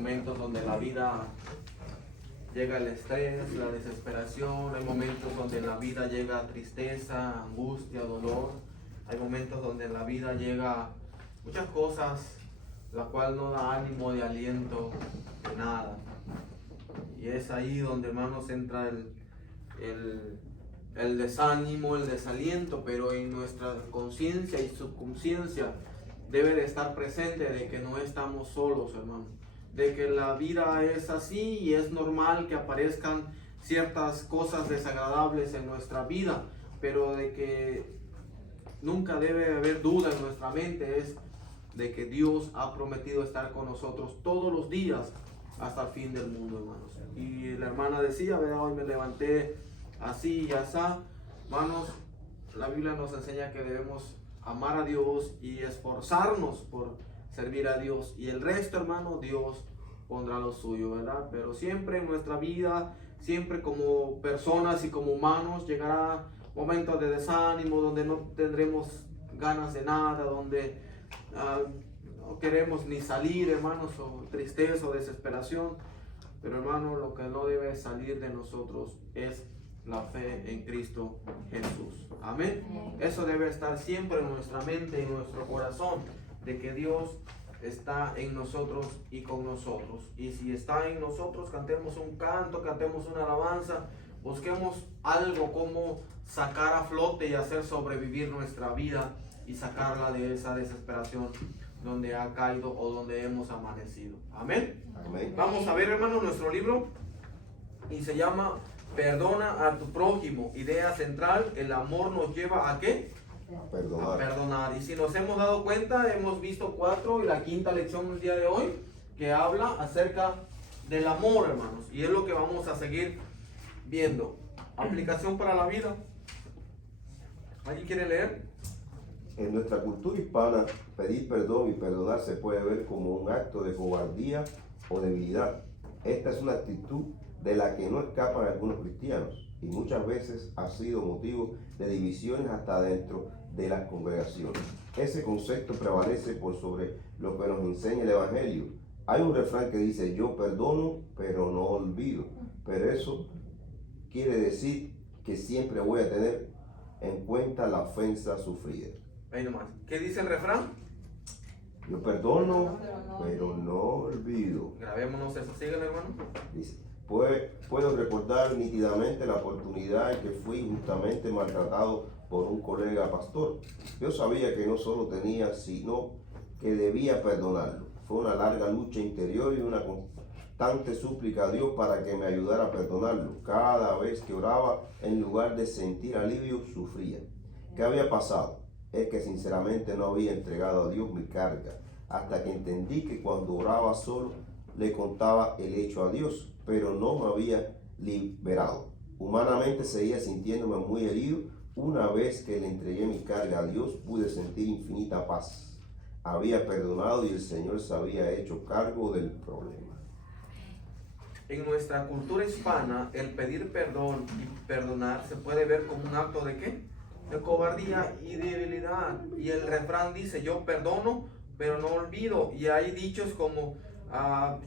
momentos donde la vida llega el estrés, la desesperación, hay momentos donde en la vida llega tristeza, angustia, dolor, hay momentos donde en la vida llega muchas cosas, la cual no da ánimo de aliento, de nada. Y es ahí donde, hermanos, entra el desánimo, el desaliento, pero en nuestra conciencia y subconsciencia debe de estar presente de que no estamos solos, hermano, de que la vida es así y es normal que aparezcan ciertas cosas desagradables en nuestra vida, pero de que nunca debe haber duda en nuestra mente es de que Dios ha prometido estar con nosotros todos los días hasta el fin del mundo, hermanos. Y la hermana decía, ¿verdad? Hoy me levanté así y así. Hermanos, la Biblia nos enseña que debemos amar a Dios y esforzarnos por servir a Dios. Y el resto, hermano, Dios pondrá lo suyo, ¿verdad? Pero siempre en nuestra vida, siempre como personas y como humanos, llegará momentos de desánimo, donde no tendremos ganas de nada, donde no queremos ni salir, hermanos, o tristeza o desesperación. Pero, hermano, lo que no debe salir de nosotros es la fe en Cristo Jesús. Amén. Eso debe estar siempre en nuestra mente, en nuestro corazón, de que Dios está en nosotros y con nosotros. Y si está en nosotros, cantemos un canto, cantemos una alabanza, busquemos algo como sacar a flote y hacer sobrevivir nuestra vida y sacarla de esa desesperación donde ha caído o donde hemos amanecido. Amén. Amén. Vamos a ver, hermano, nuestro libro y se llama Perdona a tu prójimo. Idea central, el amor nos lleva ¿a qué? A perdonar. A perdonar. Y si nos hemos dado cuenta, hemos visto 4 y la quinta lección del día de hoy que habla acerca del amor, hermanos. Y es lo que vamos a seguir viendo. Aplicación para la vida. ¿Alguien quiere leer? En nuestra cultura hispana, pedir perdón y perdonar se puede ver como un acto de cobardía o debilidad. Esta es una actitud de la que no escapan algunos cristianos y muchas veces ha sido motivo de divisiones hasta dentro de las congregaciones. Ese concepto prevalece por sobre lo que nos enseña el Evangelio. Hay un refrán que dice: yo perdono pero no olvido, pero eso quiere decir que siempre voy a tener en cuenta la ofensa sufrida. Ahí nomás. ¿Qué dice el refrán? Yo perdono pero no olvido. Grabémonos eso. Síguele, hermano. Dice: puedo recordar nítidamente la oportunidad en que fui injustamente maltratado por un colega pastor. Yo sabía que no solo tenía, sino que debía perdonarlo. Fue una larga lucha interior y una constante súplica a Dios para que me ayudara a perdonarlo. Cada vez que oraba, en lugar de sentir alivio, sufría. ¿Qué había pasado? Es que sinceramente no había entregado a Dios mi carga, hasta que entendí que cuando oraba solo le contaba el hecho a Dios, pero no me había liberado. Humanamente seguía sintiéndome muy herido. Una vez que le entregué mi carga a Dios, pude sentir infinita paz. Había perdonado y el Señor se había hecho cargo del problema. En nuestra cultura hispana, el pedir perdón y perdonar se puede ver como un acto de ¿qué? De cobardía y debilidad. Y el refrán dice: yo perdono, pero no olvido. Y hay dichos como: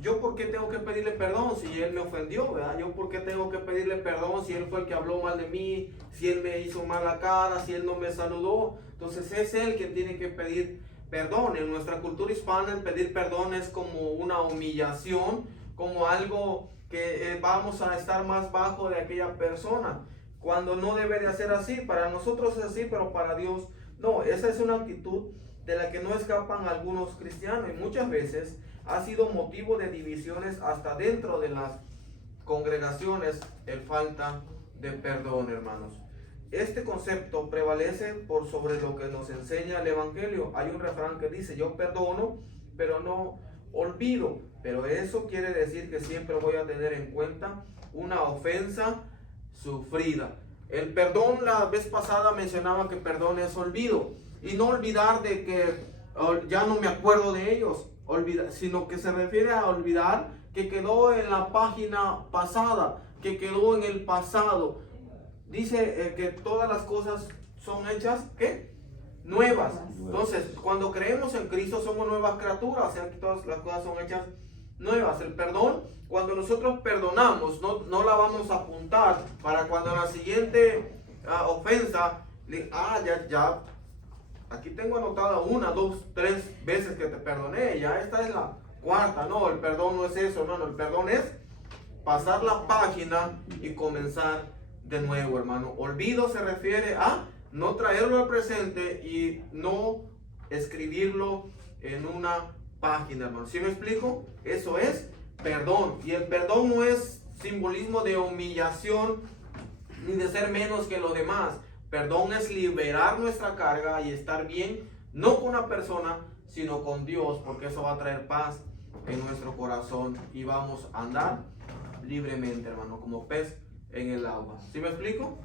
yo por qué tengo que pedirle perdón si él me ofendió, ¿verdad? Yo por qué tengo que pedirle perdón si él fue el que habló mal de mí, si él me hizo mala cara, si él no me saludó. Entonces es él quien tiene que pedir perdón. En nuestra cultura hispana, el pedir perdón es como una humillación, como algo que vamos a estar más bajo de aquella persona, cuando no debe de ser así. Para nosotros es así, pero para Dios no. Esa es una actitud de la que no escapan algunos cristianos y muchas veces ha sido motivo de divisiones hasta dentro de las congregaciones, el falta de perdón, hermanos. Este concepto prevalece por sobre lo que nos enseña el Evangelio. Hay un refrán que dice: yo perdono, pero no olvido. Pero eso quiere decir que siempre voy a tener en cuenta una ofensa sufrida. El perdón, la vez pasada mencionaba que perdón es olvido. Y no olvidar de que ya no me acuerdo de ellos, sino que se refiere a olvidar que quedó en la página pasada, que quedó en el pasado. Dice que todas las cosas son hechas, ¿qué? Nuevas. Entonces, cuando creemos en Cristo somos nuevas criaturas, o sea que todas las cosas son hechas nuevas. El perdón, cuando nosotros perdonamos, no la vamos a apuntar para cuando la siguiente ofensa, ya, aquí tengo anotada 1, 2, 3 veces que te perdoné, ya esta es la cuarta. No, el perdón no es eso, hermano. El perdón es pasar la página y comenzar de nuevo, hermano. Olvido se refiere a no traerlo al presente y no escribirlo en una página, hermano. ¿Sí me explico? Eso es perdón. Y el perdón no es simbolismo de humillación ni de ser menos que los demás. Perdón es liberar nuestra carga y estar bien, no con una persona, sino con Dios, porque eso va a traer paz en nuestro corazón y vamos a andar libremente, hermano, como pez en el agua. ¿Sí me explico?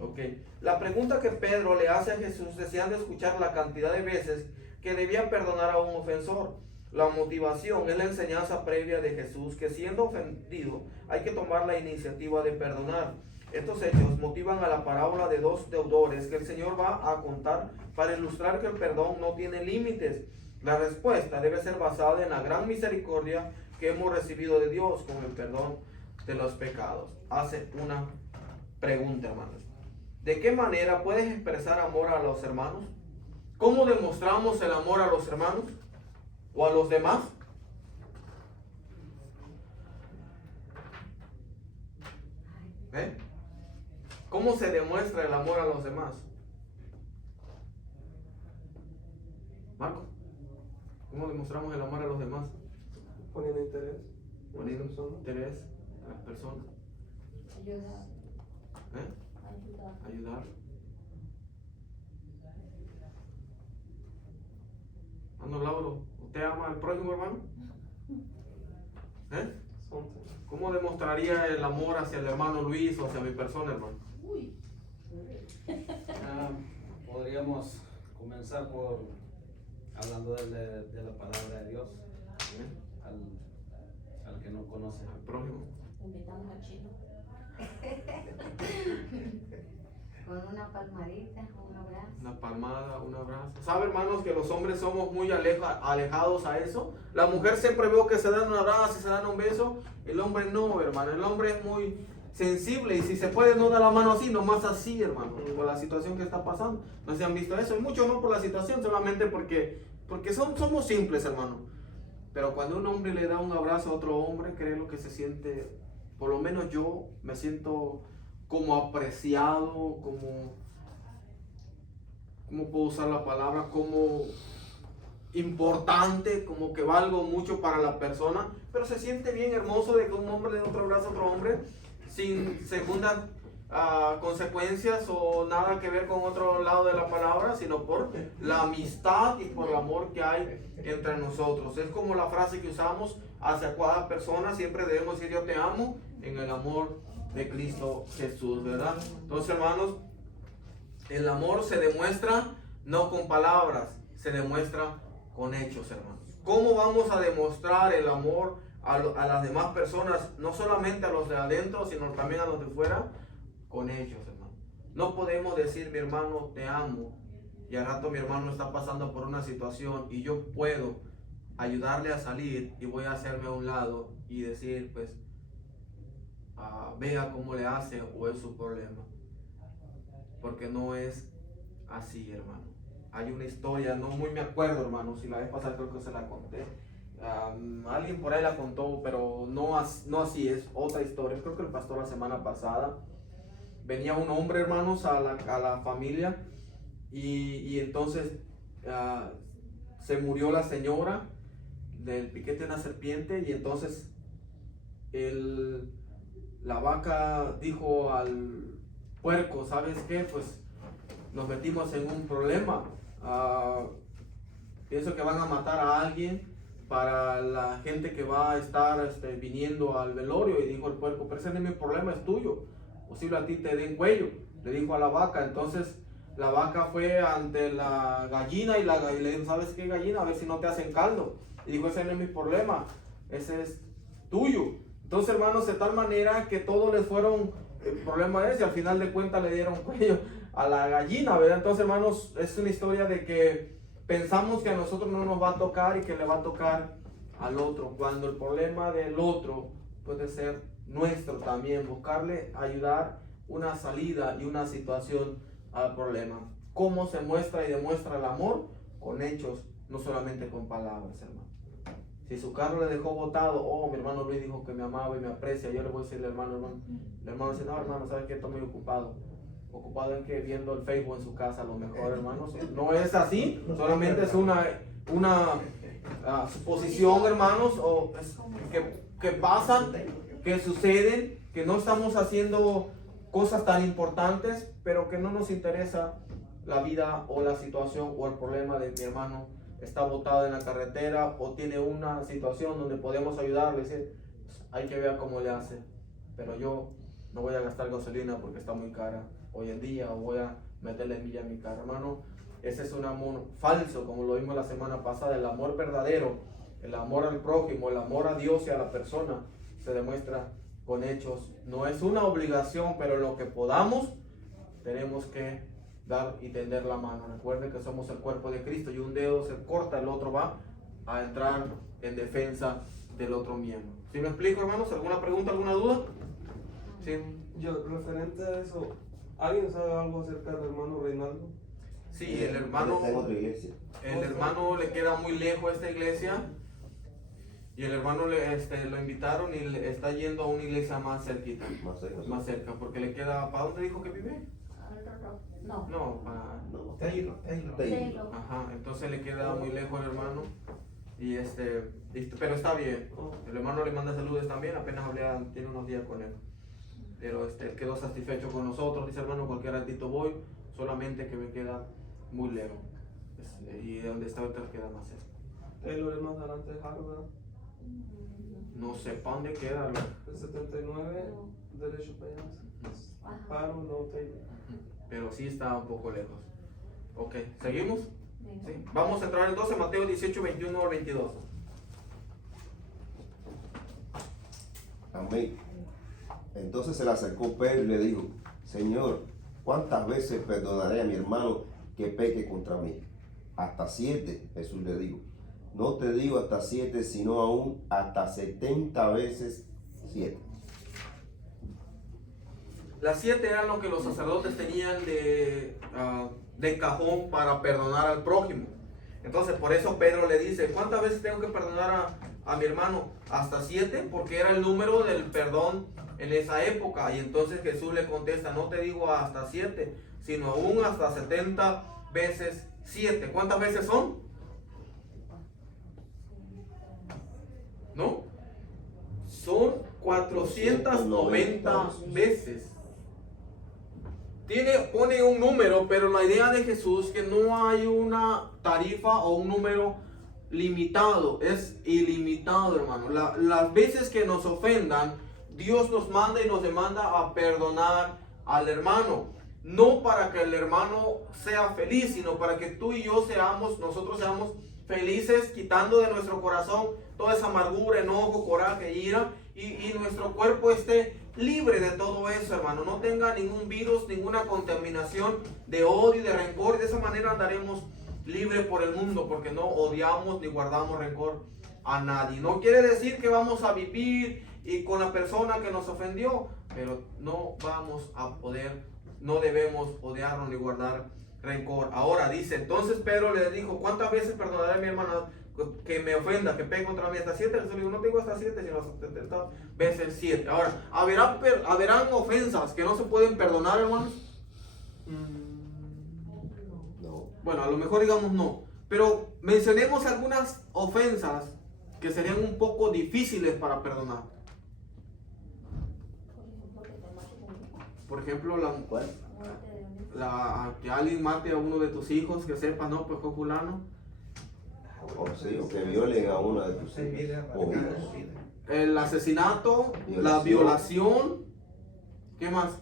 Ok. La pregunta que Pedro le hace a Jesús, deseando escuchar la cantidad de veces que debía perdonar a un ofensor. La motivación es la enseñanza previa de Jesús, que siendo ofendido hay que tomar la iniciativa de perdonar. Estos hechos motivan a la parábola de 2 deudores que el Señor va a contar para ilustrar que el perdón no tiene límites. La respuesta debe ser basada en la gran misericordia que hemos recibido de Dios con el perdón de los pecados. Hace una pregunta, hermanos. ¿De qué manera puedes expresar amor a los hermanos? ¿Cómo demostramos el amor a los hermanos o a los demás? ¿Cómo se demuestra el amor a los demás? Marco, ¿cómo demostramos el amor a los demás? Poniendo interés. Poniendo interés a las personas. Ayudar. Ayudar. Hermano Lauro, ¿usted ama al prójimo, hermano? ¿Cómo demostraría el amor hacia el hermano Luis o hacia mi persona, hermano? Podríamos comenzar por hablando de la palabra de Dios al que no conoce. Al prójimo. Invitamos a Chino. Con una palmadita, un abrazo. Una palmada, un abrazo. ¿Sabe, hermanos, que los hombres somos muy alejados a eso? La mujer siempre veo que se dan un abrazo y se dan un beso. El hombre no, hermano. El hombre es muy sensible y si se puede no da la mano así, nomás así, hermano, por la situación que está pasando. No se han visto eso. Y muchos no por la situación, solamente porque somos simples, hermano. Pero cuando un hombre le da un abrazo a otro hombre, créelo que se siente, por lo menos yo me siento como apreciado, como puedo usar la palabra, como importante, como que valgo mucho para la persona, pero se siente bien hermoso de que un hombre le dé otro abrazo a otro hombre sin segundas consecuencias o nada que ver con otro lado de la palabra, sino por la amistad y por el amor que hay entre nosotros. Es como la frase que usamos hacia cada persona, siempre debemos decir yo te amo en el amor de Cristo Jesús, ¿verdad? Entonces, hermanos, el amor se demuestra no con palabras, se demuestra con hechos, hermanos. ¿Cómo vamos a demostrar el amor a las demás personas, no solamente a los de adentro, sino también a los de fuera? Con hechos, hermano. No podemos decir, mi hermano, te amo, y al rato mi hermano está pasando por una situación y yo puedo ayudarle a salir y voy a hacerme a un lado y decir, pues, vea cómo le hace o es su problema. Porque no es así, hermano. Hay una historia, no muy me acuerdo, hermano, si la vez pasada creo que se la conté. Alguien por ahí la contó, pero no así, es otra historia. Creo que el pastor la semana pasada venía un hombre, hermanos, a la familia y entonces se murió la señora del piquete de una serpiente y entonces la vaca dijo al puerco, ¿sabes qué? Pues nos metimos en un problema. Pienso que van a matar a alguien para la gente que va a estar viniendo al velorio. Y dijo el puerco, pero ese no es mi problema, es tuyo. Posible a ti te den cuello, le dijo a la vaca. Entonces la vaca fue ante la gallina y le dijo, ¿sabes qué, gallina? A ver si no te hacen caldo. Y dijo, ese no es mi problema, ese es tuyo. Entonces, hermanos, de tal manera que todos les fueron el problema ese, y al final de cuentas le dieron cuello a la gallina, ¿verdad? Entonces, hermanos, es una historia de que pensamos que a nosotros no nos va a tocar y que le va a tocar al otro, cuando el problema del otro puede ser nuestro también, buscarle ayudar una salida y una situación al problema. ¿Cómo se muestra y demuestra el amor? Con hechos, no solamente con palabras, hermano. Si su carro le dejó botado, oh, mi hermano Luis dijo que me amaba y me aprecia, yo le voy a decirle, hermano, el hermano dice, no, hermano, ¿sabes qué? Estoy muy ocupado. Ocupado en que viendo el Facebook en su casa, a lo mejor, hermanos. No es así, solamente es una suposición, hermanos, o que pasan, que suceden, que no estamos haciendo cosas tan importantes, pero que no nos interesa la vida o la situación o el problema de mi hermano. Está botado en la carretera o tiene una situación donde podemos ayudarle, decir, hay que ver cómo le hace, pero yo no voy a gastar gasolina porque está muy cara hoy en día, o voy a meterle milla a mi carro, hermano. Ese es un amor falso, como lo vimos la semana pasada. El amor verdadero, el amor al prójimo, el amor a Dios y a la persona se demuestra con hechos. No es una obligación, pero en lo que podamos tenemos que dar y tender la mano. Recuerden que somos el cuerpo de Cristo y un dedo se corta, el otro va a entrar en defensa del otro miembro. ¿Sí me explico, hermanos? ¿Alguna pregunta, alguna duda? Sí. Yo, referente a eso, ¿alguien sabe algo acerca del hermano Reinaldo? Sí, el hermano, Está en otra iglesia. el hermano le queda muy lejos a esta iglesia y el hermano lo invitaron y le está yendo a una iglesia más cerquita, más cerca, porque le queda, ¿para dónde dijo que vive? No. No, para... Taylor. Ajá, entonces le queda muy lejos el hermano y pero está bien. El hermano le manda saludos también, apenas hablé, tiene unos días con él. Pero él quedó satisfecho con nosotros, dice hermano, cualquier ratito voy, solamente que me queda muy lejos. Y de donde está ahorita queda más cerca. Taylor es más adelante de Harvard, No sé para dónde queda. el 79, derecho para allá. Harvard, no Taylor. Pero sí está un poco lejos. Ok, ¿seguimos? ¿Sí? Vamos a entrar entonces en Mateo 18, 21 al 22. Amén. Entonces se le acercó Pedro y le dijo, Señor, ¿cuántas veces perdonaré a mi hermano que peque contra mí? Hasta 7, Jesús le dijo. No te digo hasta 7, sino aún hasta 70 veces 7. Las 7 eran lo que los sacerdotes tenían de cajón para perdonar al prójimo. Entonces por eso Pedro le dice, ¿cuántas veces tengo que perdonar a mi hermano? Hasta 7, porque era el número del perdón en esa época. Y entonces Jesús le contesta, no te digo hasta 7, sino aún hasta 70 veces 7. ¿Cuántas veces son? ¿No? Son 490 veces. Pone un número, pero la idea de Jesús es que no hay una tarifa o un número limitado, es ilimitado, hermano. Las veces que nos ofendan, Dios nos manda y nos demanda a perdonar al hermano. No para que el hermano sea feliz, sino para que tú y yo nosotros seamos felices, quitando de nuestro corazón toda esa amargura, enojo, coraje, ira, y nuestro cuerpo esté libre de todo eso, hermano. No tenga ningún virus, ninguna contaminación de odio y de rencor. Y de esa manera andaremos libres por el mundo, porque no odiamos ni guardamos rencor a nadie. No quiere decir que vamos a vivir y con la persona que nos ofendió, pero no vamos a poder, no debemos odiarnos ni guardar rencor. Ahora dice, entonces Pedro le dijo, ¿cuántas veces perdonaré a mi hermano que me ofenda, que pegue contra mí? Hasta 7. Jesús le dijo, no te digo hasta 7, sino hasta 70 veces 7. Ahora, ¿habrán ofensas que no se pueden perdonar, hermanos? No. Bueno, a lo mejor digamos no. Pero mencionemos algunas ofensas que serían un poco difíciles para perdonar. Por ejemplo, que alguien mate a uno de tus hijos, que sepas, no, pues fue fulano. O que violen a una de tus hijas o hijos. El asesinato, la violación, ¿qué más?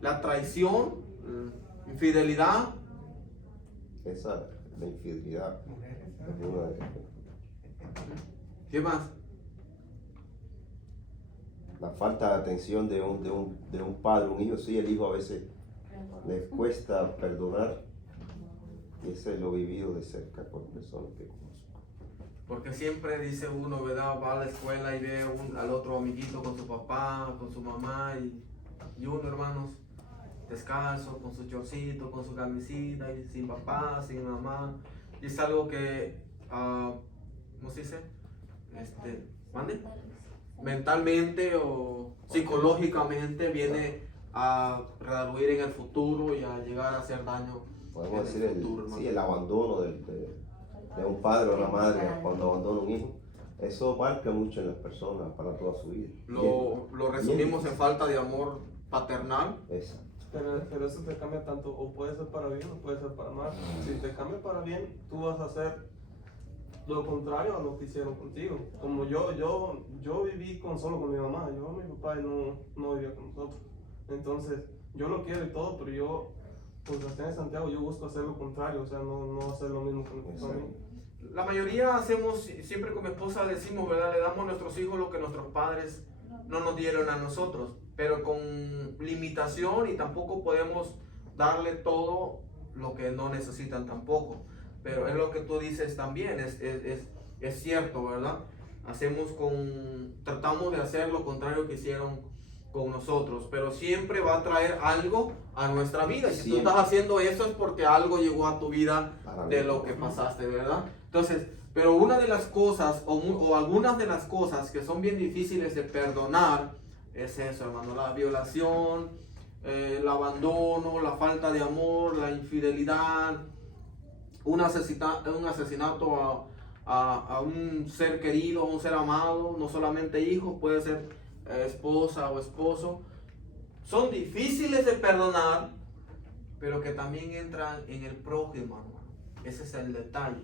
La traición, infidelidad. Esa, la infidelidad. Es una de- ¿Qué más? La falta de atención de un padre, un hijo. Sí, el hijo a veces les cuesta perdonar. Y ese lo he vivido de cerca con personas que conozco. Porque siempre dice uno, ¿verdad? Va a la escuela y ve al otro amiguito con su papá, con su mamá y uno, hermanos, descalzo, con su chorcito, con su camisita, y sin papá, sin mamá. Y es algo que, ¿cómo se dice? ¿Mande? Mentalmente o psicológicamente viene a redarguir en el futuro y a llegar a hacer daño. Podemos en decir el abandono de un padre o una madre cuando abandona un hijo. Eso marca mucho en las personas para toda su vida. Lo resumimos en falta de amor paternal. Exacto. Pero eso te cambia tanto, o puede ser para bien o puede ser para mal. Si te cambia para bien, tú vas a hacer lo contrario a lo que hicieron contigo. Como yo viví solo con mi mamá, mi papá no vivía con nosotros. Entonces, yo lo quiero y todo, pero yo, pues hasta en Santiago, yo busco hacer lo contrario, o sea, no hacer lo mismo que me pasó a mí. La mayoría hacemos, siempre con mi esposa decimos, ¿verdad? Le damos a nuestros hijos lo que nuestros padres no nos dieron a nosotros, pero con limitación, y tampoco podemos darle todo lo que no necesitan tampoco. Pero es lo que tú dices también, es cierto, ¿verdad? Tratamos de hacer lo contrario que hicieron con nosotros, pero siempre va a traer algo a nuestra vida. Y si tú estás haciendo eso es porque algo llegó a tu vida de lo que pasaste, ¿verdad? Entonces, pero una de las cosas, o algunas de las cosas que son bien difíciles de perdonar, es eso, hermano: la violación, el abandono, la falta de amor, la infidelidad, un asesinato a un ser querido, a un ser amado, no solamente hijo, puede ser esposa o esposo. Son difíciles de perdonar, pero que también entran en el prójimo, hermano. Ese es el detalle,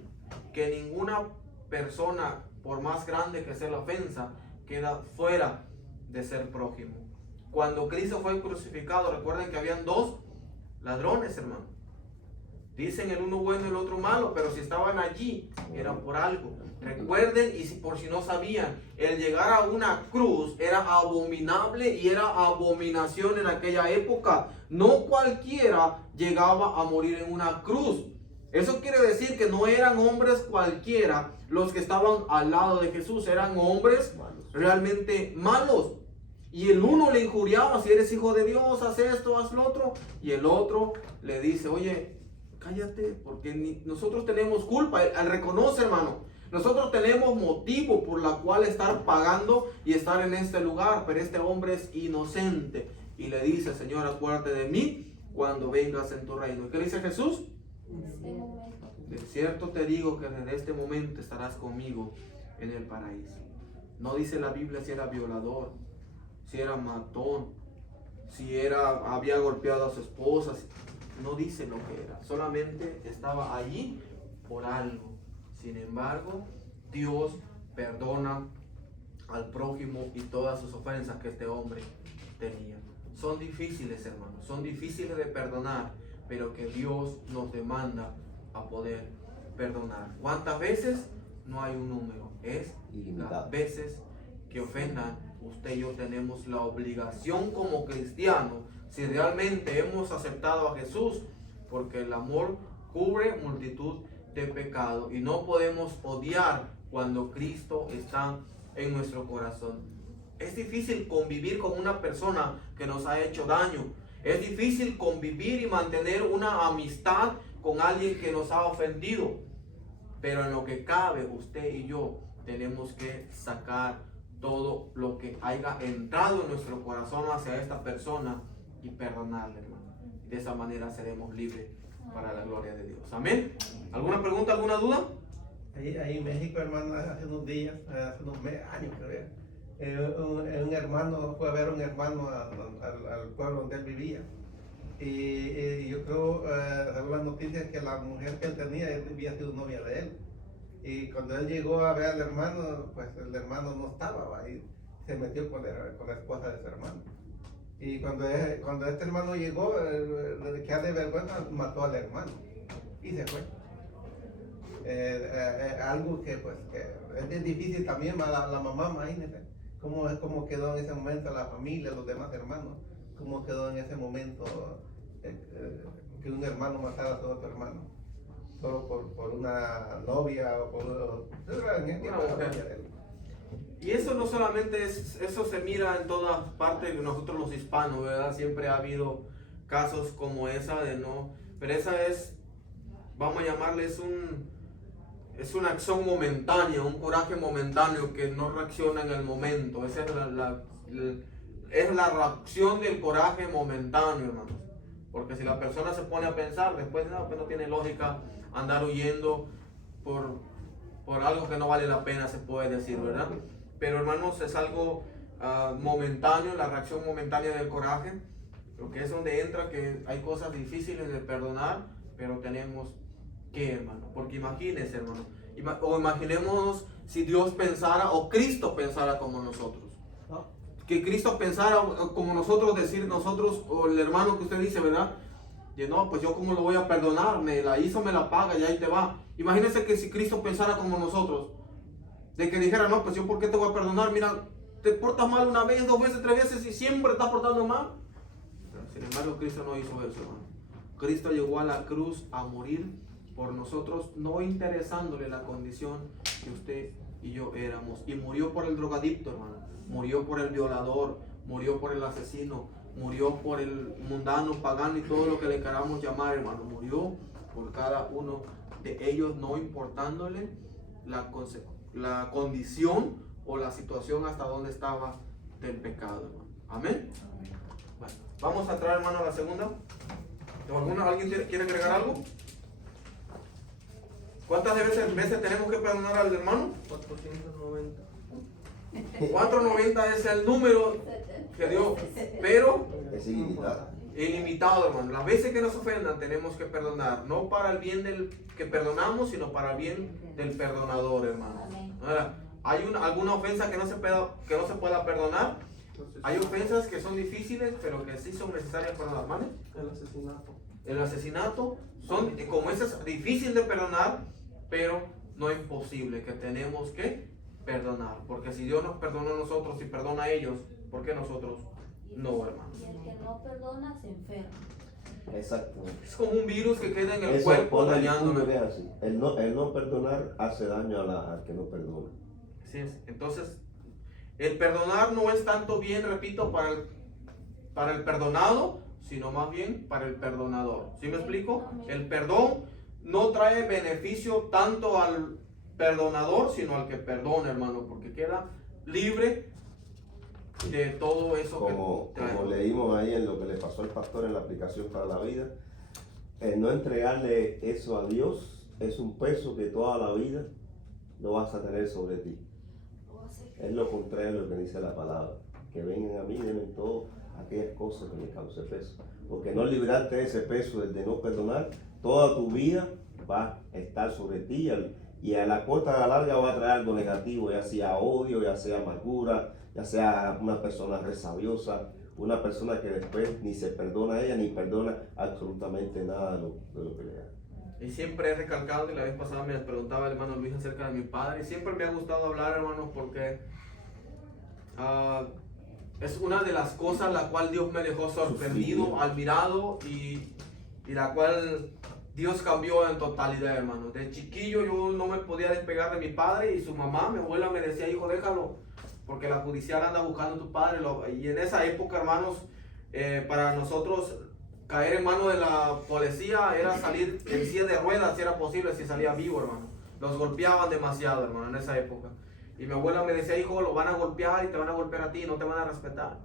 que ninguna persona, por más grande que sea la ofensa, queda fuera de ser prójimo. Cuando Cristo fue crucificado, recuerden que habían dos ladrones, hermano. Dicen el uno bueno y el otro malo, pero si estaban allí, era por algo. Recuerden, y por si no sabían, el llegar a una cruz era abominable y era abominación en aquella época. No cualquiera llegaba a morir en una cruz. Eso quiere decir que no eran hombres cualquiera los que estaban al lado de Jesús, eran hombres realmente malos. Y el uno le injuriaba: si eres hijo de Dios, haz esto, haz lo otro. Y el otro le dice: oye, cállate, porque nosotros tenemos culpa. Él reconoce, hermano, nosotros tenemos motivo por la cual estar pagando y estar en este lugar, pero este hombre es inocente. Y le dice: Señor, acuérdate de mí cuando vengas en tu reino. ¿Y qué le dice Jesús? De cierto te digo que desde este momento estarás conmigo en el paraíso. No dice la Biblia si era violador, si era matón, si había golpeado a su esposa. No dice lo que era, solamente estaba allí por algo. Sin embargo, Dios perdona al prójimo y todas sus ofensas que este hombre tenía. Son difíciles, hermanos, son difíciles de perdonar, pero que Dios nos demanda a poder perdonar. ¿Cuántas veces? No hay un número, es las veces que ofendan. Usted y yo tenemos la obligación como cristianos, si realmente hemos aceptado a Jesús, porque el amor cubre multitud de pecados y no podemos odiar cuando Cristo está en nuestro corazón. Es difícil convivir con una persona que nos ha hecho daño. Es difícil convivir y mantener una amistad con alguien que nos ha ofendido. Pero en lo que cabe, usted y yo tenemos que sacar todo lo que haya entrado en nuestro corazón hacia esta persona y perdonarle, hermano. De esa manera seremos libres para la gloria de Dios. Amén. ¿Alguna pregunta, alguna duda? Ahí en México, hermano, hace unos días, hace unos años creo, un hermano fue a ver a un hermano al pueblo donde él vivía. Y yo creo, según las noticias, que la mujer que él tenía había sido novia de él. Y cuando él llegó a ver al hermano, pues el hermano no estaba ahí, se metió con la esposa de su hermano. Y cuando este hermano llegó, que de vergüenza, mató al hermano y se fue. Algo que pues que es difícil también para la mamá, imagínese cómo quedó en ese momento la familia, los demás hermanos, cómo quedó en ese momento que un hermano matara a su otro hermano. por una novia o por Una mujer. Y eso no solamente es, eso se mira en todas partes de nosotros los hispanos, ¿verdad? Siempre ha habido casos como esa de no, pero esa es, vamos a llamarle, es una acción momentánea, un coraje momentáneo que no reacciona en el momento. Esa es la reacción del coraje momentáneo, hermanos. Porque si la persona se pone a pensar, después no tiene lógica andar huyendo por algo que no vale la pena, se puede decir, ¿verdad? Pero hermanos, es algo momentáneo, la reacción momentánea del coraje, lo que es donde entra que hay cosas difíciles de perdonar, pero tenemos que, hermano, porque imagínense, hermano, o imaginemos si Dios pensara o Cristo pensara como nosotros. Que Cristo pensara como nosotros, decir nosotros, o el hermano que usted dice, ¿verdad? Y no, pues yo cómo lo voy a perdonar, me la hizo, me la paga y ahí te va. Imagínense que si Cristo pensara como nosotros, de que dijera, no, pues yo por qué te voy a perdonar, mira, te portas mal una vez, 2 veces, 3 veces y siempre estás portando mal. Pero, sin embargo, Cristo no hizo eso, hermano. Cristo llegó a la cruz a morir por nosotros, no interesándole la condición que usted y yo éramos. Y murió por el drogadicto, hermano. Murió por el violador, murió por el asesino, murió por el mundano, pagano y todo lo que le queramos llamar, hermano. Murió por cada uno de ellos, no importándole la condición o la situación hasta donde estaba del pecado, hermano. Amén. Bueno, vamos a entrar, hermano, a la segunda. ¿Alguien quiere agregar algo? ¿Cuántas veces tenemos que perdonar al hermano? 490. 490 es el número que dio, pero Es ilimitado. ilimitado, hermano. Las veces que nos ofendan tenemos que perdonar, no para el bien del que perdonamos, sino para el bien del perdonador, hermano. Ahora, ¿hay alguna ofensa que no se pueda perdonar? Hay ofensas que son difíciles, pero que sí son necesarias perdonar, ¿vale? El asesinato. El asesinato son, como ese es difícil de perdonar, pero no es imposible, que tenemos que perdonar. Porque si Dios nos perdona a nosotros y perdona a ellos, ¿por qué nosotros no, hermano? Y el que no perdona se enferma. Exacto. Es como un virus que queda en el Eso cuerpo pone el punto dañándome. que es así. El no perdonar hace daño al que no perdona. Así es. Entonces, el perdonar no es tanto bien, repito, para el perdonado, sino más bien para el perdonador. ¿Sí me explico? El perdón no trae beneficio tanto al perdonador, sino al que perdona, hermano, porque queda libre de todo eso Como que trae. leímos ahí en lo que le pasó al pastor en la aplicación para la vida, el no entregarle eso a Dios es un peso que toda la vida lo vas a tener sobre ti. Es lo contrario de lo que dice la palabra, que vengan a mí, denme todas aquellas cosas que me causen peso, porque no librarte de ese peso de no perdonar, toda tu vida va a estar sobre ti y a la corta a la larga va a traer algo negativo, ya sea odio, ya sea amargura, ya sea una persona resabiosa, una persona que después ni se perdona a ella ni perdona absolutamente nada de lo que le da. Y siempre he recalcado, y la vez pasada me preguntaba el hermano Luis acerca de mi padre, y siempre me ha gustado hablar, hermanos, porque es una de las cosas la cual Dios me dejó sorprendido, admirado, y la cual Dios cambió en totalidad, hermano. De chiquillo yo no me podía despegar de mi padre, y su mamá, mi abuela, me decía, hijo, déjalo, porque la judicial anda buscando a tu padre. Y en esa época, hermanos, para nosotros caer en manos de la policía era salir en silla de ruedas, si era posible, si salía vivo, hermano. Los golpeaban demasiado, hermano, en esa época. Y mi abuela me decía, hijo, lo van a golpear y te van a golpear a ti, no te van a respetar.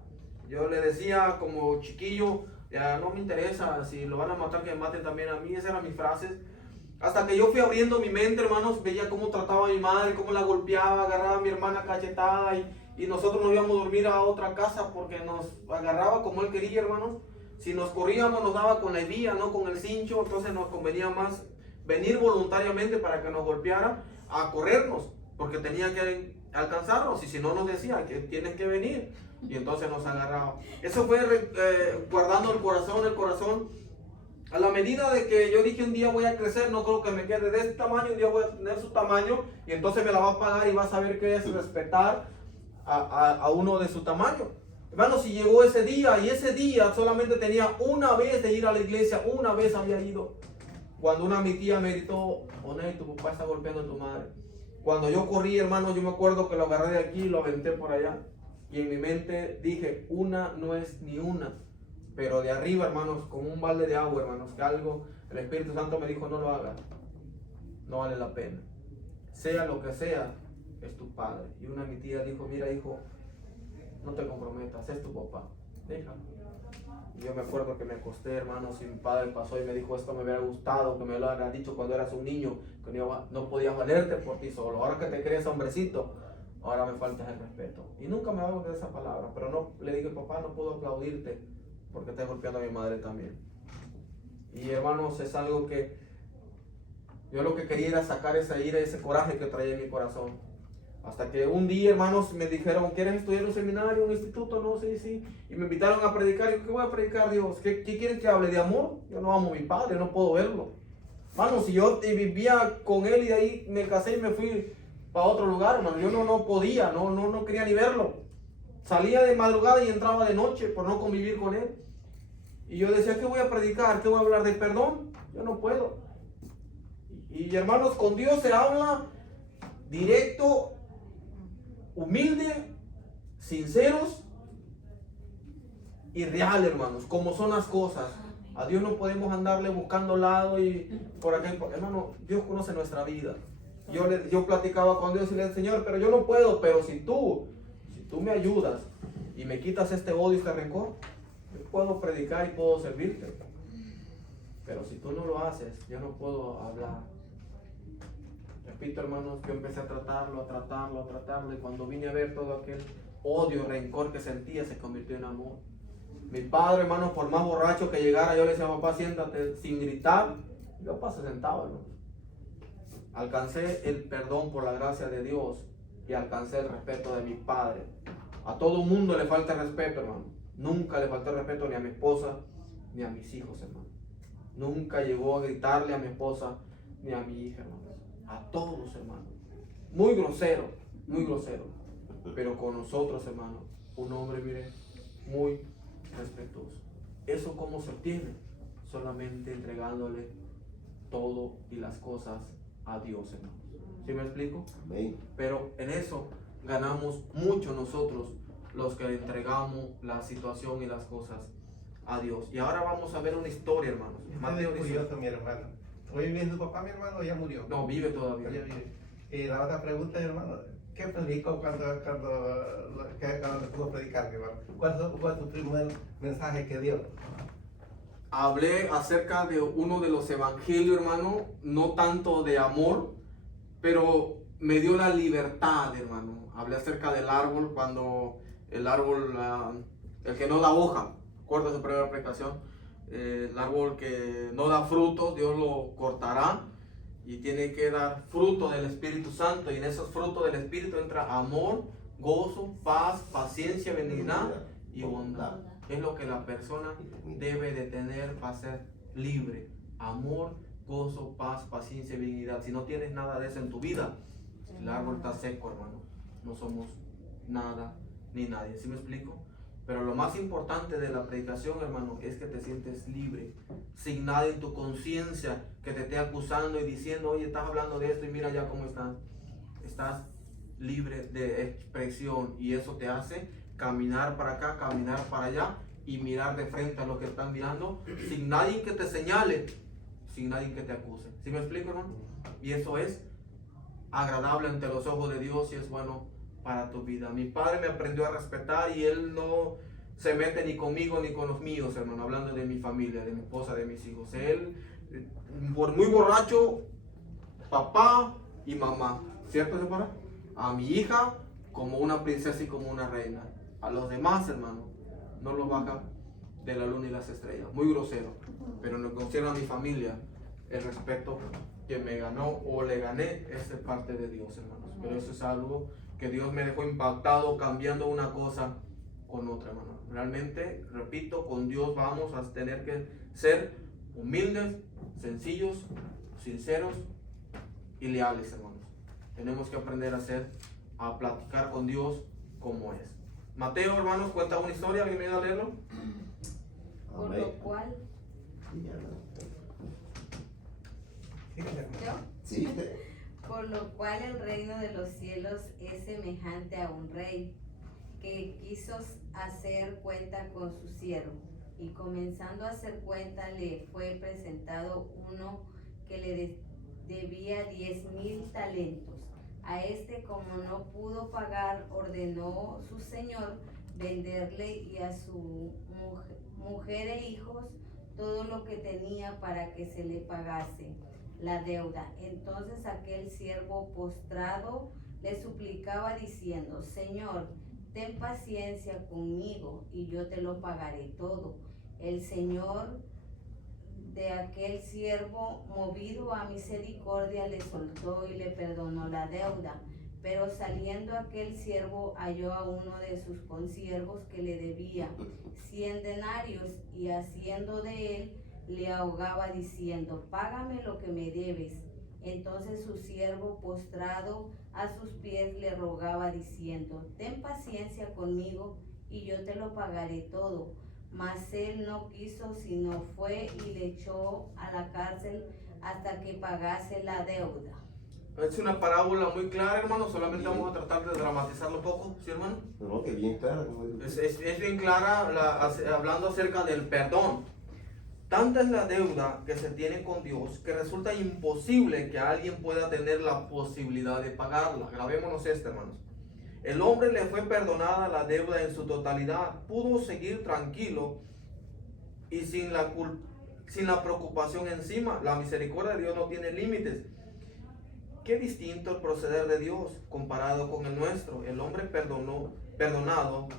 Yo le decía como chiquillo, ya no me interesa, si lo van a matar, que me maten también a mí. Esas eran mis frases. Hasta que yo fui abriendo mi mente, hermanos, veía cómo trataba a mi madre, cómo la golpeaba, agarraba a mi hermana cachetada, y nosotros nos íbamos a dormir a otra casa porque nos agarraba como él quería, hermanos. Si nos corríamos nos daba con la hebilla, no con el cincho, entonces nos convenía más venir voluntariamente para que nos golpeara a corrernos, porque tenía que alcanzarnos, y si no nos decía que tienes que venir, y entonces nos agarraba. Eso fue guardando el corazón. A la medida de que yo dije un día voy a crecer, no creo que me quede de este tamaño, un día voy a tener su tamaño, y entonces me la va a pagar y va a saber qué es respetar a uno de su tamaño. Hermano, si llegó ese día, y ese día solamente tenía una vez de ir a la iglesia, una vez había ido, Cuando mi tía me gritó, Oney, tu papá está golpeando a tu madre. Cuando yo corrí, hermano, yo me acuerdo que lo agarré de aquí y lo aventé por allá. Y en mi mente dije, una no es ni una. Pero de arriba, hermanos, con un balde de agua, hermanos, que algo, el Espíritu Santo me dijo, no lo hagas. No vale la pena. Sea lo que sea, es tu padre. Y mi tía dijo, mira hijo, no te comprometas, es tu papá. Déjalo. Y yo me acuerdo que me acosté, hermanos, y mi padre pasó y me dijo, esto me hubiera gustado, que me lo hubieran dicho cuando eras un niño, que no podías valerte por ti solo. Ahora que te crees hombrecito, ahora me faltas el respeto. Y nunca me hago de esa palabra, pero no le digo, papá, no puedo aplaudirte porque estás golpeando a mi madre también. Y hermanos, es algo que yo lo que quería era sacar esa ira, ese coraje que traía en mi corazón. Hasta que un día, hermanos, me dijeron, ¿quieres estudiar un seminario, un instituto? No, sí. Y me invitaron a predicar. Y yo, ¿qué voy a predicar, Dios? ¿Qué quieren que hable? ¿De amor? Yo no amo a mi padre, no puedo verlo. Hermano, si yo vivía con él y de ahí me casé y me fui para otro lugar, hermano, yo no podía, no quería ni verlo. Salía de madrugada y entraba de noche por no convivir con él. Y yo decía, ¿qué voy a predicar? ¿Qué voy a hablar de perdón? Yo no puedo. Y hermanos, con Dios se habla directo, humilde, sinceros y real, hermanos, como son las cosas. A Dios no podemos andarle buscando lado y por acá. Hermano, Dios conoce nuestra vida. Yo platicaba con Dios y le decía, Señor, pero yo no puedo, pero si tú me ayudas y me quitas este odio y este rencor, yo puedo predicar y puedo servirte. Pero si tú no lo haces, yo no puedo hablar. Repito, hermanos, yo empecé a tratarlo, y cuando vine a ver todo aquel odio, rencor que sentía, se convirtió en amor. Mi padre, hermanos, por más borracho que llegara, yo le decía, papá, siéntate, sin gritar. Mi papá se sentaba, hermanos. Alcancé el perdón por la gracia de Dios y alcancé el respeto de mi padre. A todo mundo le falta respeto, hermano. Nunca le faltó respeto ni a mi esposa ni a mis hijos, hermano. Nunca llegó a gritarle a mi esposa ni a mi hija, hermano. A todos, hermano. Muy grosero, muy grosero. Pero con nosotros, hermano, un hombre, mire, muy respetuoso. ¿Eso cómo se obtiene? Solamente entregándole todo y las cosas a Dios, hermano. ¿Sí me explico? Amén. Pero en eso ganamos mucho nosotros, los que entregamos la situación y las cosas a Dios. Y ahora vamos a ver una historia, hermanos. Mateo Es curioso, mi hermano. ¿Hoy vive su papá, mi hermano, o ya murió? No, vive todavía. Ya vive. Y la otra pregunta, mi hermano, ¿qué predicó cuando le pudo predicar, mi hermano? ¿Cuál fue tu primer mensaje que dio? Hablé acerca de uno de los evangelios, hermano, no tanto de amor, pero me dio la libertad, hermano. Hablé acerca del árbol, cuando el árbol, el que no da hoja, recuerda su primera predicación, el árbol que no da frutos, Dios lo cortará y tiene que dar fruto del Espíritu Santo, y en esos frutos del Espíritu entra amor, gozo, paz, paciencia, benignidad y bondad. Es lo que la persona debe de tener para ser libre. Amor, gozo, paz, paciencia y benignidad. Si no tienes nada de eso en tu vida, el árbol está seco, hermano. No somos nada ni nadie. ¿Sí me explico? Pero lo más importante de la predicación, hermano, es que te sientes libre, sin nada en tu conciencia que te esté acusando y diciendo, oye, estás hablando de esto y mira ya cómo estás. Estás libre de expresión, y eso te hace caminar para acá, caminar para allá y mirar de frente a lo que están mirando, sin nadie que te señale, sin nadie que te acuse. ¿Sí me explico, hermano? Y eso es agradable ante los ojos de Dios y es bueno para tu vida. Mi padre me aprendió a respetar y él no se mete ni conmigo ni con los míos, hermano, hablando de mi familia, de mi esposa, de mis hijos. Él, por muy borracho, papá y mamá, ¿cierto, señora? A mi hija como una princesa y como una reina. A los demás, hermano, no los baja de la luna y las estrellas. Muy grosero. Pero en lo que concierne a mi familia, el respeto que me ganó o le gané es de parte de Dios, hermanos. Pero eso es algo que Dios me dejó impactado, cambiando una cosa con otra, hermano. Realmente, repito, con Dios vamos a tener que ser humildes, sencillos, sinceros y leales, hermanos. Tenemos que aprender a platicar con Dios como es. Mateo, hermanos, cuenta una historia. ¿Alguien me ayuda a leerlo? Por lo cual, Síguele, hermano. ¿Yo? Sí, Por lo cual el reino de los cielos es semejante a un rey que quiso hacer cuenta con su siervo, y comenzando a hacer cuenta le fue presentado uno que le debía 10,000 talentos. A este, como no pudo pagar, ordenó su señor venderle y a su mujer e hijos todo lo que tenía para que se le pagase la deuda. Entonces aquel siervo postrado le suplicaba diciendo: Señor, ten paciencia conmigo y yo te lo pagaré todo. El señor de aquel siervo, movido a misericordia, le soltó y le perdonó la deuda. Pero saliendo aquel siervo halló a uno de sus consiervos que le debía 100 denarios, y haciendo de él le ahogaba diciendo: págame lo que me debes. Entonces su siervo, postrado a sus pies, le rogaba diciendo: ten paciencia conmigo y yo te lo pagaré todo. Mas él no quiso, sino fue y le echó a la cárcel hasta que pagase la deuda. Es una parábola muy clara, hermano. Solamente vamos a tratar de dramatizarlo un poco, ¿sí, hermano? no, que bien claro. Es bien clara hablando acerca del perdón. Tanta es la deuda que se tiene con Dios que resulta imposible que alguien pueda tener la posibilidad de pagarla. Grabémonos esto, hermanos. El hombre le fue perdonada la deuda en su totalidad. Pudo seguir tranquilo y sin la preocupación encima. La misericordia de Dios no tiene límites. Qué distinto el proceder de Dios comparado con el nuestro. El hombre perdonado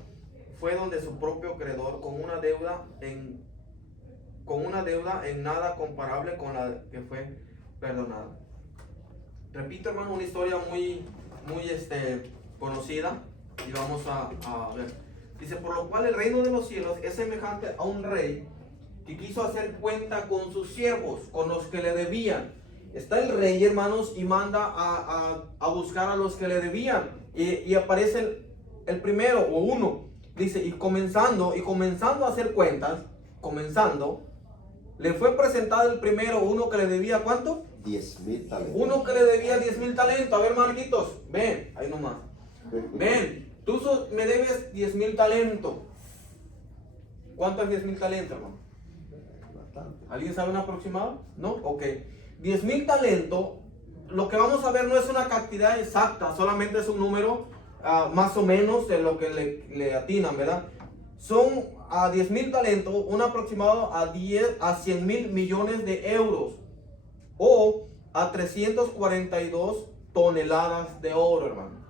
fue donde su propio creador con una deuda en nada comparable con la que fue perdonada. Repito, hermano, una historia muy conocida, y vamos a ver. Dice: por lo cual el reino de los cielos es semejante a un rey que quiso hacer cuenta con sus siervos, con los que le debían. Está el rey, hermanos, y manda a buscar a los que le debían, y aparece el primero o uno. Dice: y comenzando a hacer cuentas, le fue presentado el primero, uno que le debía ¿cuánto? 10,000 talentos. Uno que le debía 10,000 talentos. A ver, Marquitos, ven, ahí nomás. Ven, tú me debes 10,000 talentos. ¿Cuánto es 10,000 talentos, hermano? Bastante. ¿Alguien sabe un aproximado? ¿No? Ok. 10,000 talentos, lo que vamos a ver no es una cantidad exacta, solamente es un número más o menos de lo que le atinan, ¿verdad? Son a 10,000 talentos, un aproximado a 100,000 millones de euros, o a 342 toneladas de oro, hermano.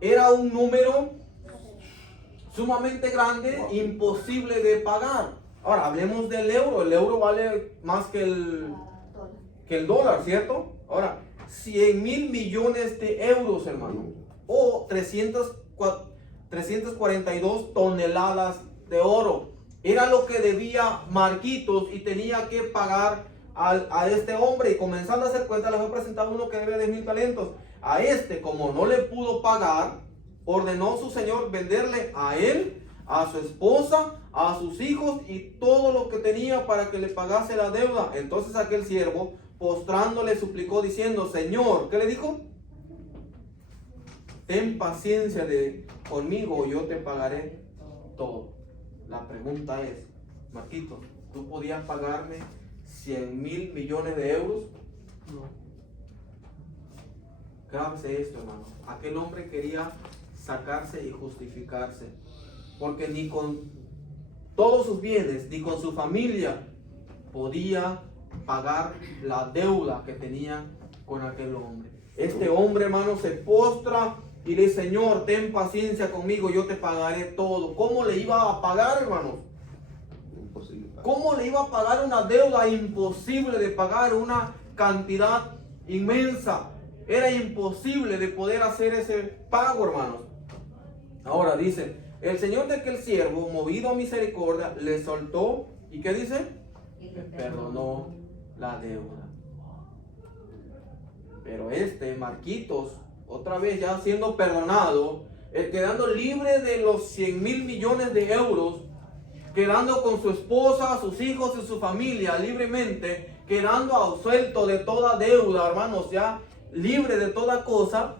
Era un número sumamente grande, imposible de pagar. Ahora, hablemos del euro. El euro vale más que el dólar, ¿cierto? Ahora, 100,000 millones de euros, hermano, o 342 toneladas de oro. Era lo que debía Marquitos y tenía que pagar a este hombre. Y comenzando a hacer cuenta, le fue presentado uno que debe 10,000 talentos. A este, como no le pudo pagar, ordenó su señor venderle a él, a su esposa, a sus hijos y todo lo que tenía para que le pagase la deuda. Entonces aquel siervo, postrándole, suplicó diciendo: Señor, ¿qué le dijo? Ten paciencia conmigo, yo te pagaré todo. La pregunta es: Marquito, ¿tú podías pagarme 100,000 millones de euros? No. Grábese esto, hermano. Aquel hombre quería sacarse y justificarse, porque ni con todos sus bienes, ni con su familia podía pagar la deuda que tenía con aquel hombre. Este hombre, hermano, se postra y le dice: Señor, ten paciencia conmigo, yo te pagaré todo. ¿Cómo le iba a pagar, hermano? Imposible. ¿Cómo le iba a pagar una deuda imposible de pagar, una cantidad inmensa? Era imposible de poder hacer ese pago, hermanos. Ahora dice: el señor de aquel siervo, movido a misericordia, le soltó. ¿Y qué dice? Le perdonó la deuda. Pero Marquitos, otra vez ya siendo perdonado, quedando libre de los 100,000 millones de euros, quedando con su esposa, sus hijos y su familia libremente, quedando absuelto de toda deuda, hermanos, ya libre de toda cosa.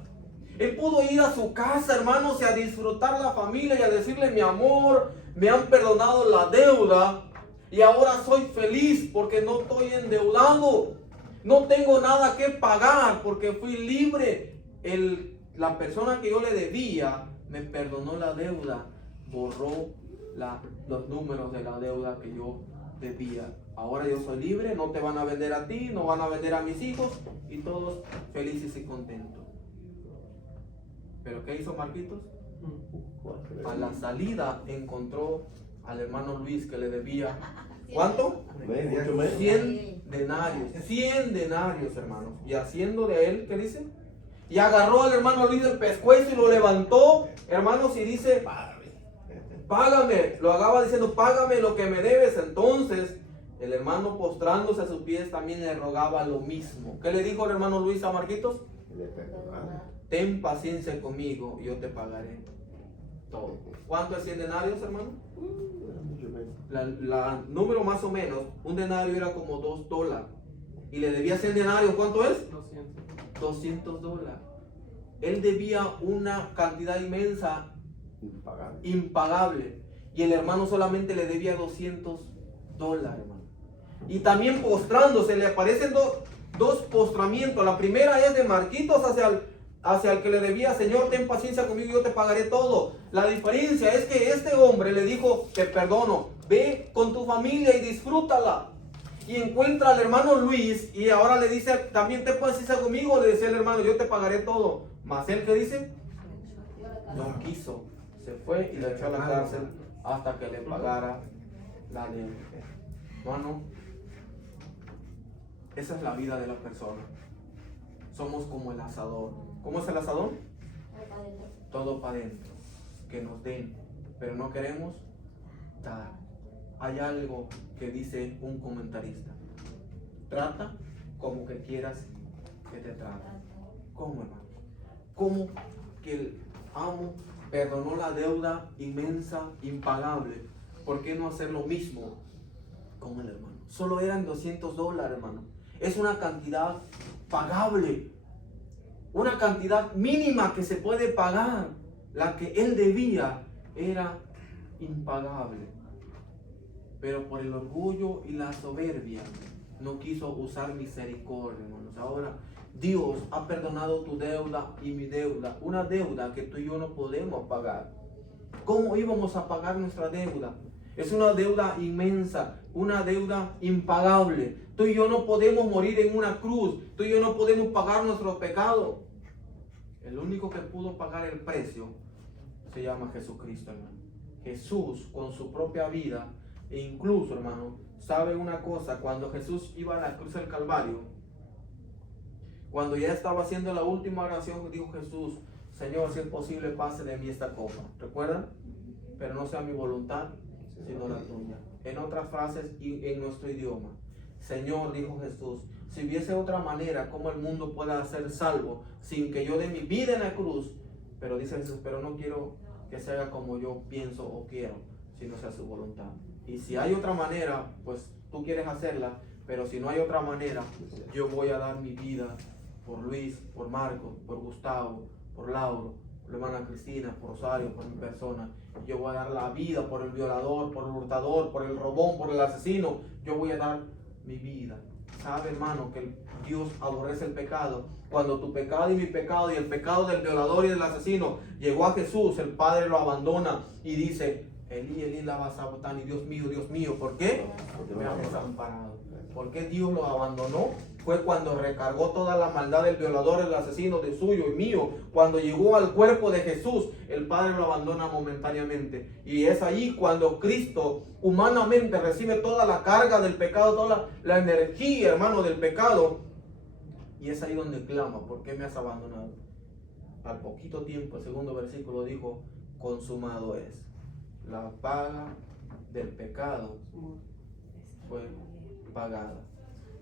Él pudo ir a su casa, hermanos, y a disfrutar la familia y a decirle: mi amor, me han perdonado la deuda y ahora soy feliz porque no estoy endeudado. No tengo nada que pagar porque fui libre. La persona que yo le debía me perdonó la deuda, borró los números de la deuda que yo debía. Ahora yo soy libre, no te van a vender a ti, no van a vender a mis hijos, y todos felices y contentos. ¿Pero qué hizo Marquitos? A la salida encontró al hermano Luis que le debía, ¿cuánto? Mucho menos. 100 denarios, 100 denarios, hermanos. Y haciendo de él, ¿qué dice? Y agarró al hermano Luis del pescuezo y lo levantó, hermanos, y dice: págame. Lo agarraba diciendo: págame lo que me debes. Entonces el hermano, postrándose a sus pies, también le rogaba lo mismo. ¿Qué le dijo el hermano Luis a Marquitos? Ten paciencia conmigo y yo te pagaré todo. ¿Cuánto es 100 denarios, hermano? La número más o menos, un denario era como $2. Y le debía 100 denarios, ¿cuánto es? 200 dólares. Él debía una cantidad inmensa, impagable. Y el hermano solamente le debía 200 dólares, hermano. Y también postrándose, le aparecen dos postramientos. La primera es de Marquitos hacia el que le debía: Señor, ten paciencia conmigo y yo te pagaré todo. La diferencia es que este hombre le dijo: te perdono, ve con tu familia y disfrútala. Y encuentra al hermano Luis y ahora le dice también: ten paciencia conmigo. Le decía el hermano: yo te pagaré todo. Mas él, ¿qué dice? No quiso, se fue y le echó a la cárcel hasta que le pagara la deuda. Hermano, esa es la vida de la persona. Somos como el asador. ¿Cómo es el asador? Todo para adentro. Que nos den, pero no queremos dar. Hay algo que dice un comentarista: trata como que quieras que te traten. ¿Cómo, hermano? ¿Cómo que el amo perdonó la deuda inmensa, impagable? ¿Por qué no hacer lo mismo con el hermano? Solo eran 200 dólares, hermano. Es una cantidad pagable, una cantidad mínima que se puede pagar. La que él debía era impagable. Pero por el orgullo y la soberbia no quiso usar misericordia, hermanos. Ahora Dios ha perdonado tu deuda y mi deuda, una deuda que tú y yo no podemos pagar. ¿Cómo íbamos a pagar nuestra deuda? Es una deuda inmensa, una deuda impagable. Tú y yo no podemos morir en una cruz, tú y yo no podemos pagar nuestros pecados. El único que pudo pagar el precio se llama Jesucristo, hermano. Jesús con su propia vida. E incluso, hermano, ¿sabe una cosa? Cuando Jesús iba a la cruz del Calvario, cuando ya estaba haciendo la última oración, dijo Jesús: Señor, si es posible, pase de mí esta copa. ¿Recuerdan? Pero no sea mi voluntad, sino la tuya. En otras frases y en nuestro idioma: Señor, dijo Jesús, si hubiese otra manera, ¿cómo el mundo pueda ser salvo sin que yo dé mi vida en la cruz? Pero dice Jesús: pero no quiero que se haga como yo pienso o quiero, sino sea su voluntad. Y si hay otra manera, pues tú quieres hacerla, pero si no hay otra manera, yo voy a dar mi vida por Luis, por Marcos, por Gustavo, por Lauro, por la hermana Cristina, por Rosario, por mi persona. Yo voy a dar la vida por el violador, por el hurtador, por el robón, por el asesino. Yo voy a dar mi vida. ¿Sabe, hermano, que Dios aborrece el pecado? Cuando tu pecado y mi pecado y el pecado del violador y del asesino llegó a Jesús, el Padre lo abandona y dice: Elí, Elí, lama sabachthani, Dios mío, ¿por qué? Porque me has desamparado. ¿Por qué Dios lo abandonó? Fue cuando recargó toda la maldad del violador, del asesino, de suyo y mío. Cuando llegó al cuerpo de Jesús, el Padre lo abandona momentáneamente. Y es ahí cuando Cristo humanamente recibe toda la carga del pecado, toda la energía, hermano, del pecado. Y es ahí donde clama: ¿por qué me has abandonado? Al poquito tiempo, el segundo versículo dijo: consumado es. La paga del pecado fue pagada.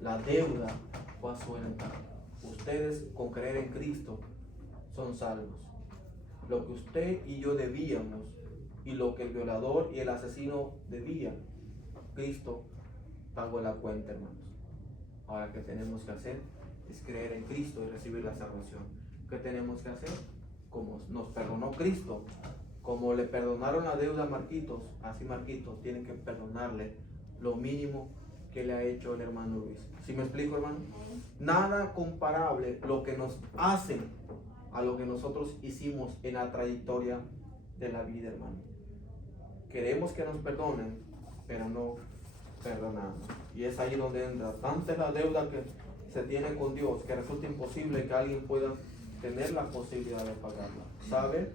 La deuda fue asuelta. Ustedes, con creer en Cristo, son salvos. Lo que usted y yo debíamos, y lo que el violador y el asesino debían. Cristo pagó la cuenta, hermanos. Ahora, ¿qué tenemos que hacer? Es creer en Cristo y recibir la salvación. ¿Qué tenemos que hacer? Como nos perdonó Cristo, como le perdonaron la deuda a Marquitos, así Marquitos tiene que perdonarle lo mínimo que le ha hecho el hermano Luis. ¿Sí me explico, hermano? Nada comparable lo que nos hacen a lo que nosotros hicimos en la trayectoria de la vida, hermano. Queremos que nos perdonen, pero no perdonamos. Y es ahí donde entra tanta la deuda que se tiene con Dios que resulta imposible que alguien pueda tener la posibilidad de pagarla. ¿Sabe?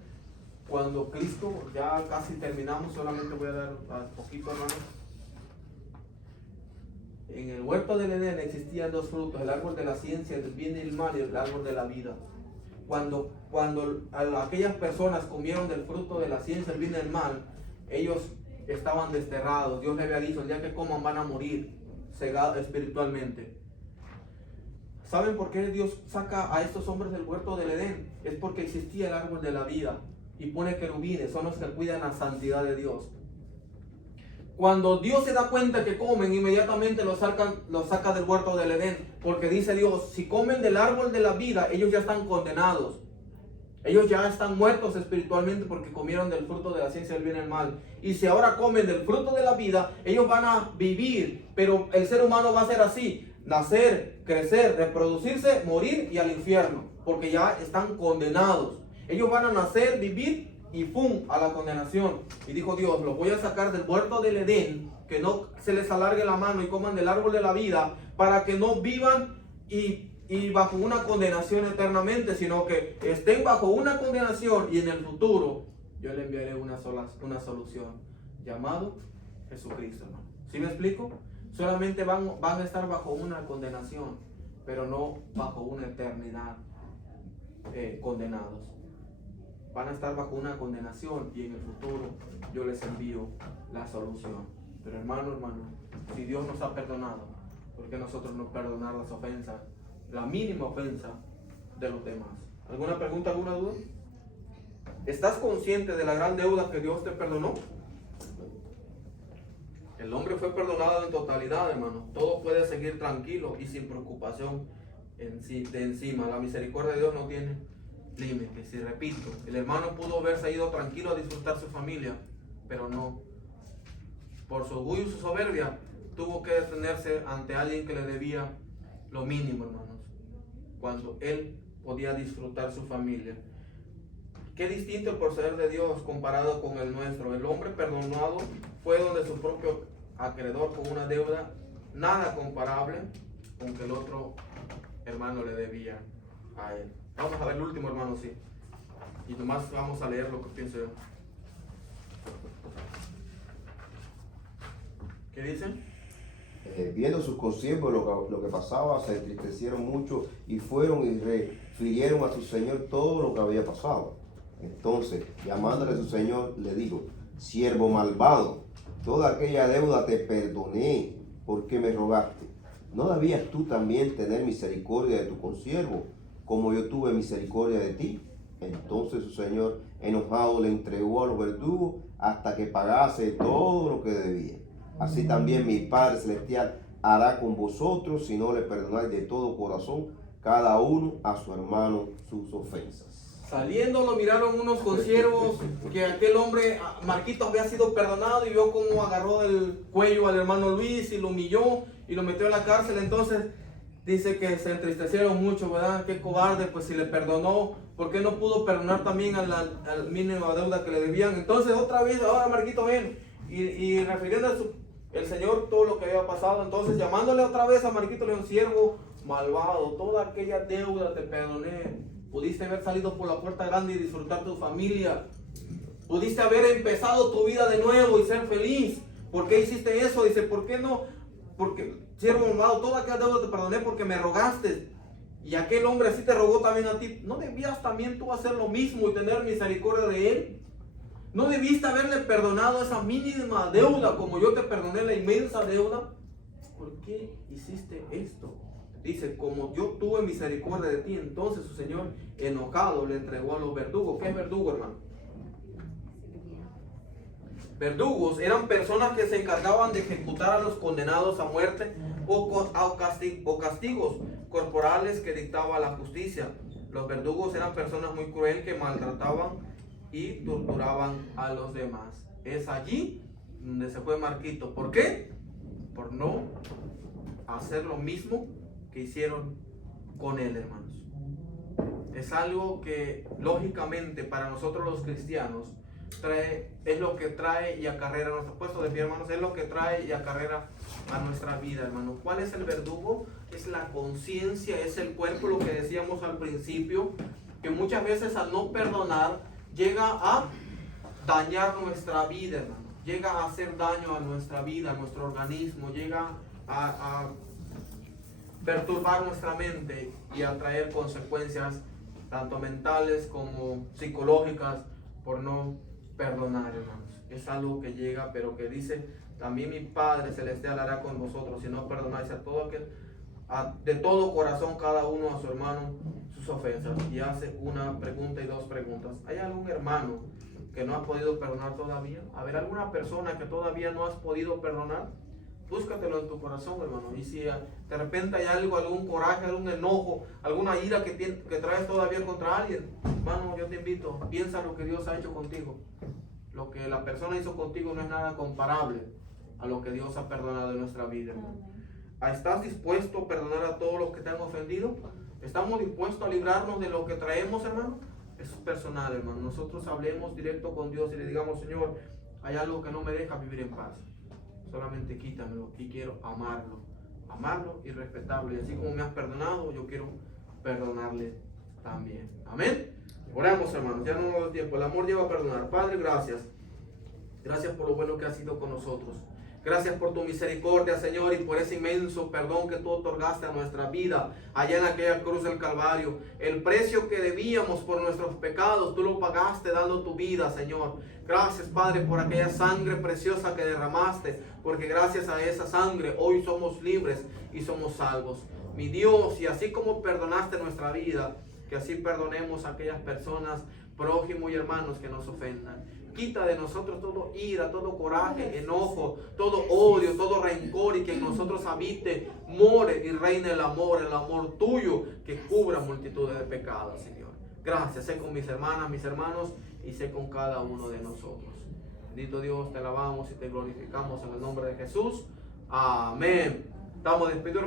Cuando Cristo, ya casi terminamos, solamente voy a dar un poquito, hermano. En el huerto del Edén existían dos frutos, el árbol de la ciencia del bien y el mal y el árbol de la vida. Cuando aquellas personas comieron del fruto de la ciencia del bien y el mal, ellos estaban desterrados. Dios les había dicho, el día que coman van a morir cegados espiritualmente. ¿Saben por qué Dios saca a estos hombres del huerto del Edén? Es porque existía el árbol de la vida y pone querubines, son los que cuidan la santidad de Dios. Cuando Dios se da cuenta que comen, inmediatamente los saca del huerto del Edén, porque dice Dios, si comen del árbol de la vida, ellos ya están condenados. Ellos ya están muertos espiritualmente porque comieron del fruto de la ciencia del bien y el mal. Y si ahora comen del fruto de la vida, ellos van a vivir, pero el ser humano va a ser así: nacer, crecer, reproducirse, morir y al infierno, porque ya están condenados. Ellos van a nacer, vivir y ¡pum!, a la condenación. Y dijo Dios, los voy a sacar del huerto del Edén, que no se les alargue la mano y coman del árbol de la vida, para que no vivan y bajo una condenación eternamente, sino que estén bajo una condenación y en el futuro yo le enviaré una solución, llamado Jesucristo, hermano. ¿Sí me explico? Solamente van a estar bajo una condenación, pero no bajo una eternidad condenados. Van a estar bajo una condenación y en el futuro yo les envío la solución. Pero hermano, si Dios nos ha perdonado, ¿por qué nosotros no perdonar las ofensas, la mínima ofensa de los demás? ¿Alguna pregunta, alguna duda? ¿Estás consciente de la gran deuda que Dios te perdonó? El hombre fue perdonado en totalidad, hermano. Todo puede seguir tranquilo y sin preocupación de encima. La misericordia de Dios no tiene límites. Y repito, el hermano pudo haberse ido tranquilo a disfrutar su familia, pero no. Por su orgullo y su soberbia, tuvo que detenerse ante alguien que le debía lo mínimo, hermanos, cuando él podía disfrutar su familia. Qué distinto el proceder de Dios comparado con el nuestro. El hombre perdonado fue donde su propio acreedor con una deuda nada comparable con que el otro hermano le debía a él. Vamos a ver el último, hermano, sí. Y nomás vamos a leer lo que pienso yo. ¿Qué dicen? Viendo sus consiervos lo que pasaba, se entristecieron mucho y fueron y refirieron a su señor todo lo que había pasado. Entonces, llamándole a su señor, le dijo: siervo malvado, toda aquella deuda te perdoné porque me rogaste. ¿No debías tú también tener misericordia de tu consiervo, como yo tuve misericordia de ti? Entonces su señor, enojado, le entregó a los verdugos hasta que pagase todo lo que debía. Así también mi Padre Celestial hará con vosotros si no le perdonáis de todo corazón cada uno a su hermano sus ofensas. Saliendo lo miraron unos consiervos que aquel hombre, Marquito, había sido perdonado, y vio cómo agarró del cuello al hermano Luis y lo humilló y lo metió en la cárcel. Entonces dice que se entristecieron mucho, ¿verdad? Qué cobarde, pues si le perdonó, ¿por qué no pudo perdonar también al mínimo deuda que le debían? Entonces otra vez, ahora Marquito, ven, y refiriendo el Señor todo lo que había pasado. Entonces llamándole otra vez a Marquito, le dijo: siervo malvado, toda aquella deuda te perdoné. Pudiste haber salido por la puerta grande y disfrutar tu familia. Pudiste haber empezado tu vida de nuevo y ser feliz. ¿Por qué hiciste eso? Dice, ¿por qué no? Porque, siervo malvado, toda aquella deuda te perdoné porque me rogaste. Y aquel hombre así te rogó también a ti. ¿No debías también tú hacer lo mismo y tener misericordia de él? ¿No debiste haberle perdonado esa mínima deuda como yo te perdoné la inmensa deuda? ¿Por qué hiciste esto? Dice, como yo tuve misericordia de ti. Entonces su señor, enojado, le entregó a los verdugos. ¿Qué es verdugo, hermano? Verdugos eran personas que se encargaban de ejecutar a los condenados a muerte o castigos corporales que dictaba la justicia. Los verdugos eran personas muy crueles que maltrataban y torturaban a los demás. Es allí donde se fue Marquito. ¿Por qué? Por no hacer lo mismo que hicieron con él, hermanos. Es algo que lógicamente para nosotros los cristianos es lo que trae y acarrea nuestro puesto de pie, hermanos, es lo que trae y acarrea a nuestra vida, hermanos. ¿Cuál es el verdugo? Es la conciencia, es el cuerpo, lo que decíamos al principio, que muchas veces al no perdonar llega a dañar nuestra vida, hermanos. Llega a hacer daño a nuestra vida, a nuestro organismo, llega a perturbar nuestra mente y a traer consecuencias tanto mentales como psicológicas por no perdonar, hermanos. Es algo que llega, pero que dice también mi Padre Celestial hará con vosotros si no perdonáis de todo corazón cada uno a su hermano sus ofensas. Y hace una pregunta y dos preguntas. ¿Hay algún hermano que no ha podido perdonar todavía? A ver, ¿alguna persona que todavía no has podido perdonar? Búscatelo en tu corazón, hermano. Y si de repente hay algo, algún coraje, algún enojo, alguna ira que traes todavía contra alguien, hermano, yo te invito, piensa lo que Dios ha hecho contigo. Lo que la persona hizo contigo no es nada comparable a lo que Dios ha perdonado en nuestra vida, hermano. ¿Estás dispuesto a perdonar a todos los que te han ofendido? ¿Estamos dispuestos a librarnos de lo que traemos, hermano? Eso es personal, hermano. Nosotros hablemos directo con Dios y le digamos, Señor, hay algo que no me deja vivir en paz. Solamente quítamelo y quiero amarlo y respetarlo. Y así como me has perdonado, yo quiero perdonarle también. Amén. Oremos, hermanos, ya no nos da tiempo. El amor lleva a perdonar. Padre, gracias. Gracias por lo bueno que has sido con nosotros. Gracias por tu misericordia, Señor, y por ese inmenso perdón que tú otorgaste a nuestra vida allá en aquella cruz del Calvario. El precio que debíamos por nuestros pecados, tú lo pagaste dando tu vida, Señor. Gracias, Padre, por aquella sangre preciosa que derramaste, porque gracias a esa sangre hoy somos libres y somos salvos. Mi Dios, y así como perdonaste nuestra vida, que así perdonemos a aquellas personas, prójimos y hermanos que nos ofendan. Quita de nosotros todo ira, todo coraje, enojo, todo odio, todo rencor, y que en nosotros habite, more y reine el amor tuyo que cubra multitudes de pecados, Señor. Gracias, sé con mis hermanas, mis hermanos, y sé con cada uno de nosotros. Bendito Dios, te alabamos y te glorificamos en el nombre de Jesús. Amén. Estamos despedidos.